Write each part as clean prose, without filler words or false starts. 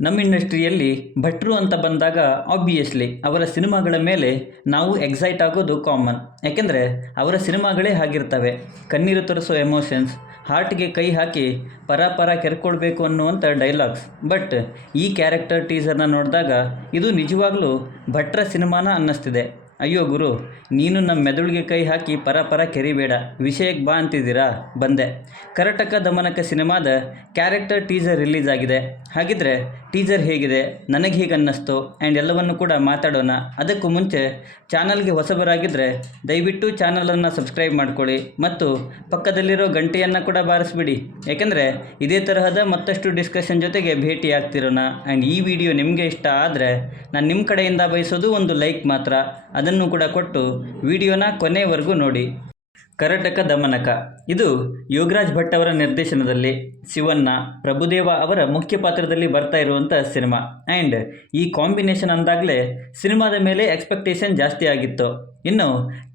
ನಮ್ಮ ಇಂಡಸ್ಟ್ರಿಯಲ್ಲಿ ಭಟ್ರು ಅಂತ ಬಂದಾಗ ಆಬ್ವಿಯಸ್ಲಿ ಅವರ ಸಿನಿಮಾಗಳ ಮೇಲೆ ನಾವು ಎಕ್ಸೈಟ್ ಆಗೋದು ಕಾಮನ್. ಯಾಕೆಂದರೆ ಅವರ ಸಿನಿಮಾಗಳೇ ಆಗಿರ್ತವೆ. ಕಣ್ಣೀರು ತರಿಸೋ ಎಮೋಷನ್ಸ್, ಹಾರ್ಟ್ಗೆ ಕೈ ಹಾಕಿ ಪರ ಪರ ಕೆರ್ಕೊಳ್ಬೇಕು ಅನ್ನುವಂಥ ಡೈಲಾಗ್ಸ್. ಬಟ್ ಈ ಕ್ಯಾರೆಕ್ಟರ್ ಟೀಸರ್ನ ನೋಡಿದಾಗ ಇದು ನಿಜವಾಗ್ಲೂ ಭಟ್ರ ಸಿನಿಮಾನ ಅನ್ನಿಸ್ತಿದೆ. ಅಯ್ಯೋ ಗುರು, ನೀನು ನಮ್ಮ ಮೆದುಳಿಗೆ ಕೈ ಹಾಕಿ ಪರ ಪರ ಕೆರಿಬೇಡ, ವಿಷಯಕ್ಕೆ ಬಾ ಅಂತಿದ್ದೀರಾ, ಬಂದೆ. ಕರಟಕ ದಮನಕ ಸಿನಿಮಾದ ಕ್ಯಾರೆಕ್ಟರ್ ಟೀಸರ್ ರಿಲೀಸ್ ಆಗಿದೆ. ಹಾಗಿದ್ರೆ ಟೀಸರ್ ಹೇಗಿದೆ, ನನಗೆ ಹೇಗೆ ಅನ್ನಿಸ್ತು ಆ್ಯಂಡ್ ಎಲ್ಲವನ್ನು ಕೂಡ ಮಾತಾಡೋಣ. ಅದಕ್ಕೂ ಮುಂಚೆ ಚಾನಲ್ಗೆ ಹೊಸಬರಾಗಿದ್ದರೆ ದಯವಿಟ್ಟು ಚಾನಲನ್ನು ಸಬ್ಸ್ಕ್ರೈಬ್ ಮಾಡ್ಕೊಳ್ಳಿ ಮತ್ತು ಪಕ್ಕದಲ್ಲಿರೋ ಗಂಟೆಯನ್ನು ಕೂಡ ಬಾರಿಸ್ಬಿಡಿ. ಯಾಕೆಂದರೆ ಇದೇ ತರಹದ ಮತ್ತಷ್ಟು ಡಿಸ್ಕಷನ್ ಜೊತೆಗೆ ಭೇಟಿ ಆಗ್ತಿರೋಣ. ಆ್ಯಂಡ್ ಈ ವಿಡಿಯೋ ನಿಮಗೆ ಇಷ್ಟ ಆದರೆ ನಾನು ನಿಮ್ಮ ಕಡೆಯಿಂದ ಬಯಸೋದು ಒಂದು ಲೈಕ್ ಮಾತ್ರ. ಅದನ್ನು ಕೂಡ ಕೊಟ್ಟು ವಿಡಿಯೋನ ಕೊನೆವರೆಗೂ ನೋಡಿ. ಕರಟಕ ದಮನಕ ಇದು ಯೋಗರಾಜ್ ಭಟ್ ಅವರ ನಿರ್ದೇಶನದಲ್ಲಿ ಶಿವಣ್ಣ, ಪ್ರಭುದೇವ ಅವರ ಮುಖ್ಯ ಪಾತ್ರದಲ್ಲಿ ಬರ್ತಾ ಇರುವಂಥ ಸಿನಿಮಾ. ಆ್ಯಂಡ್ ಈ ಕಾಂಬಿನೇಷನ್ ಅಂದಾಗಲೇ ಸಿನಿಮಾದ ಮೇಲೆ ಎಕ್ಸ್ಪೆಕ್ಟೇಷನ್ ಜಾಸ್ತಿ ಆಗಿತ್ತು. ಇನ್ನು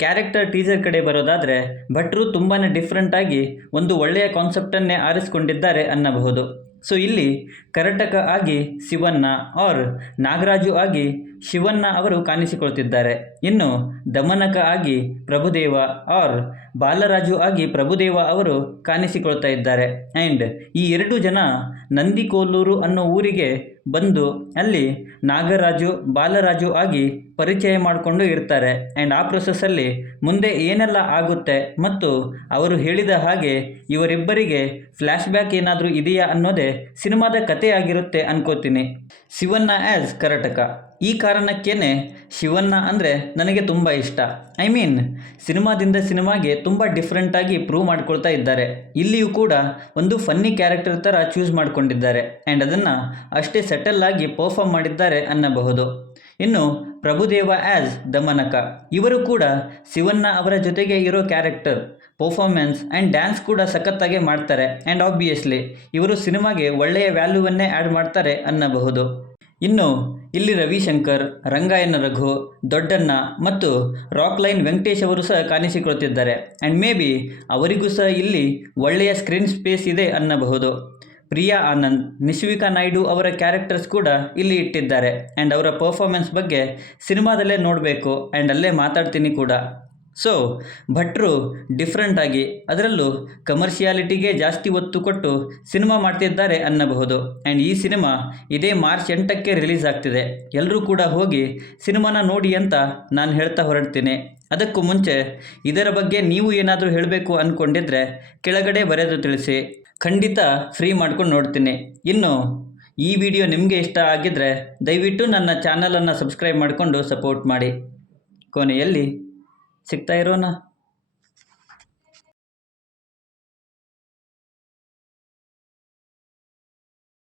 ಕ್ಯಾರೆಕ್ಟರ್ ಟೀಸರ್ ಕಡೆ ಬರೋದಾದರೆ ಭಟ್ರು ತುಂಬಾ ಡಿಫ್ರೆಂಟಾಗಿ ಒಂದು ಒಳ್ಳೆಯ ಕಾನ್ಸೆಪ್ಟನ್ನೇ ಆರಿಸಿಕೊಂಡಿದ್ದಾರೆ ಅನ್ನಬಹುದು. ಸೊ ಇಲ್ಲಿ ಕರಟಕ ಆಗಿ ಶಿವಣ್ಣ ಆರ್ ನಾಗರಾಜು ಆಗಿ ಶಿವಣ್ಣ ಅವರು ಕಾಣಿಸಿಕೊಳ್ತಿದ್ದಾರೆ. ಇನ್ನು ದಮನಕ ಆಗಿ ಪ್ರಭುದೇವ ಆರ್ ಬಾಲರಾಜು ಆಗಿ ಪ್ರಭುದೇವ ಅವರು ಕಾಣಿಸಿಕೊಳ್ತಾ ಇದ್ದಾರೆ. ಆ್ಯಂಡ್ ಈ ಎರಡು ಜನ ನಂದಿಕೋಲೂರು ಅನ್ನೋ ಊರಿಗೆ ಬಂದು ಅಲ್ಲಿ ನಾಗರಾಜು ಬಾಲರಾಜು ಆಗಿ ಪರಿಚಯ ಮಾಡಿಕೊಂಡು ಇರ್ತಾರೆ. ಆ್ಯಂಡ್ ಆ ಪ್ರೊಸೆಸ್ಸಲ್ಲಿ ಮುಂದೆ ಏನೆಲ್ಲ ಆಗುತ್ತೆ ಮತ್ತು ಅವರು ಹೇಳಿದ ಹಾಗೆ ಇವರಿಬ್ಬರಿಗೆ ಫ್ಲ್ಯಾಶ್ ಬ್ಯಾಕ್ ಏನಾದರೂ ಇದೆಯಾ ಅನ್ನೋದೇ ಸಿನಿಮಾದ ಕತೆ ಆಗಿರುತ್ತೆ ಅನ್ಕೋತೀನಿ. ಶಿವಣ್ಣ ಆ್ಯಸ್ ಕರಟಕ, ಈ ಕಾರಣಕ್ಕೇ ಶಿವಣ್ಣ ಅಂದರೆ ನನಗೆ ತುಂಬ ಇಷ್ಟ. ಐ ಮೀನ್ ಸಿನಿಮಾದಿಂದ ಸಿನಿಮಾಗೆ ತುಂಬ ಡಿಫ್ರೆಂಟಾಗಿ ಪ್ರೂವ್ ಮಾಡ್ಕೊಳ್ತಾ ಇದ್ದಾರೆ. ಇಲ್ಲಿಯೂ ಕೂಡ ಒಂದು ಫನ್ನಿ ಕ್ಯಾರೆಕ್ಟರ್ ಥರ ಚೂಸ್ ಮಾಡಿಕೊಂಡಿದ್ದಾರೆ ಆ್ಯಂಡ್ ಅದನ್ನು ಅಷ್ಟೇ ಸೆಟಲ್ ಆಗಿ ಪರ್ಫಾರ್ಮ್ ಮಾಡಿದ್ದಾರೆ ಅನ್ನಬಹುದು. ಇನ್ನು ಪ್ರಭುದೇವ ಆ್ಯಸ್ ದಮನಕ, ಇವರು ಕೂಡ ಶಿವಣ್ಣ ಅವರ ಜೊತೆಗೆ ಇರೋ ಕ್ಯಾರೆಕ್ಟರ್ ಪರ್ಫಾರ್ಮೆನ್ಸ್ ಆ್ಯಂಡ್ ಡ್ಯಾನ್ಸ್ ಕೂಡ ಸಖತ್ತಾಗೆ ಮಾಡ್ತಾರೆ. ಆ್ಯಂಡ್ ಆಬ್ವಿಯಸ್ಲಿ ಇವರು ಸಿನಿಮಾಗೆ ಒಳ್ಳೆಯ ವ್ಯಾಲ್ಯೂವನ್ನೇ ಆ್ಯಡ್ ಮಾಡ್ತಾರೆ ಅನ್ನಬಹುದು. ಇನ್ನು ಇಲ್ಲಿ ರವಿಶಂಕರ್, ರಂಗಾಯಣ ರಘು, ದೊಡ್ಡಣ್ಣ ಮತ್ತು ರಾಕ್ ಲೈನ್ ವೆಂಕಟೇಶ್ ಅವರು ಸಹ ಕಾಣಿಸಿಕೊಳ್ತಿದ್ದಾರೆ. ಆ್ಯಂಡ್ ಮೇ ಬಿ ಅವರಿಗೂ ಸಹ ಇಲ್ಲಿ ಒಳ್ಳೆಯ ಸ್ಕ್ರೀನ್ ಸ್ಪೇಸ್ ಇದೆ ಅನ್ನಬಹುದು. ಪ್ರಿಯಾ ಆನಂದ್, ನಿಶ್ವಿಕಾ ನಾಯ್ಡು ಅವರ ಕ್ಯಾರೆಕ್ಟರ್ಸ್ ಕೂಡ ಇಲ್ಲಿ ಇಟ್ಟಿದ್ದಾರೆ. ಆ್ಯಂಡ್ ಅವರ ಪರ್ಫಾರ್ಮೆನ್ಸ್ ಬಗ್ಗೆ ಸಿನಿಮಾದಲ್ಲೇ ನೋಡಬೇಕು ಆ್ಯಂಡ್ ಅಲ್ಲೇ ಮಾತಾಡ್ತೀನಿ ಕೂಡ. ಸೊ ಭಟ್ರು ಡಿಫ್ರೆಂಟಾಗಿ, ಅದರಲ್ಲೂ ಕಮರ್ಷಿಯಾಲಿಟಿಗೆ ಜಾಸ್ತಿ ಒತ್ತು ಕೊಟ್ಟು ಸಿನಿಮಾ ಮಾಡ್ತಿದ್ದಾರೆ ಅನ್ನಬಹುದು. ಆ್ಯಂಡ್ ಈ ಸಿನಿಮಾ ಇದೇ ಮಾರ್ಚ್ 8ಕ್ಕೆ ರಿಲೀಸ್ ಆಗ್ತಿದೆ. ಎಲ್ಲರೂ ಕೂಡ ಹೋಗಿ ಸಿನಿಮಾನ ನೋಡಿ ಅಂತ ನಾನು ಹೇಳ್ತಾ ಹೊರಡ್ತೀನಿ. ಅದಕ್ಕೂ ಮುಂಚೆ ಇದರ ಬಗ್ಗೆ ನೀವು ಏನಾದರೂ ಹೇಳಬೇಕು ಅಂದ್ಕೊಂಡಿದ್ರೆ ಕೆಳಗಡೆ ಬರೆದು ತಿಳಿಸಿ, ಖಂಡಿತ ಫ್ರೀ ಮಾಡ್ಕೊಂಡು ನೋಡ್ತೀನಿ. ಇನ್ನು ಈ ವಿಡಿಯೋ ನಿಮಗೆ ಇಷ್ಟ ಆಗಿದ್ದರೆ ದಯವಿಟ್ಟು ನನ್ನ ಚಾನಲನ್ನು ಸಬ್ಸ್ಕ್ರೈಬ್ ಮಾಡಿಕೊಂಡು ಸಪೋರ್ಟ್ ಮಾಡಿ. ಕೊನೆಯಲ್ಲಿ ಸಿಗ್ತಾ ಇರೋಣ.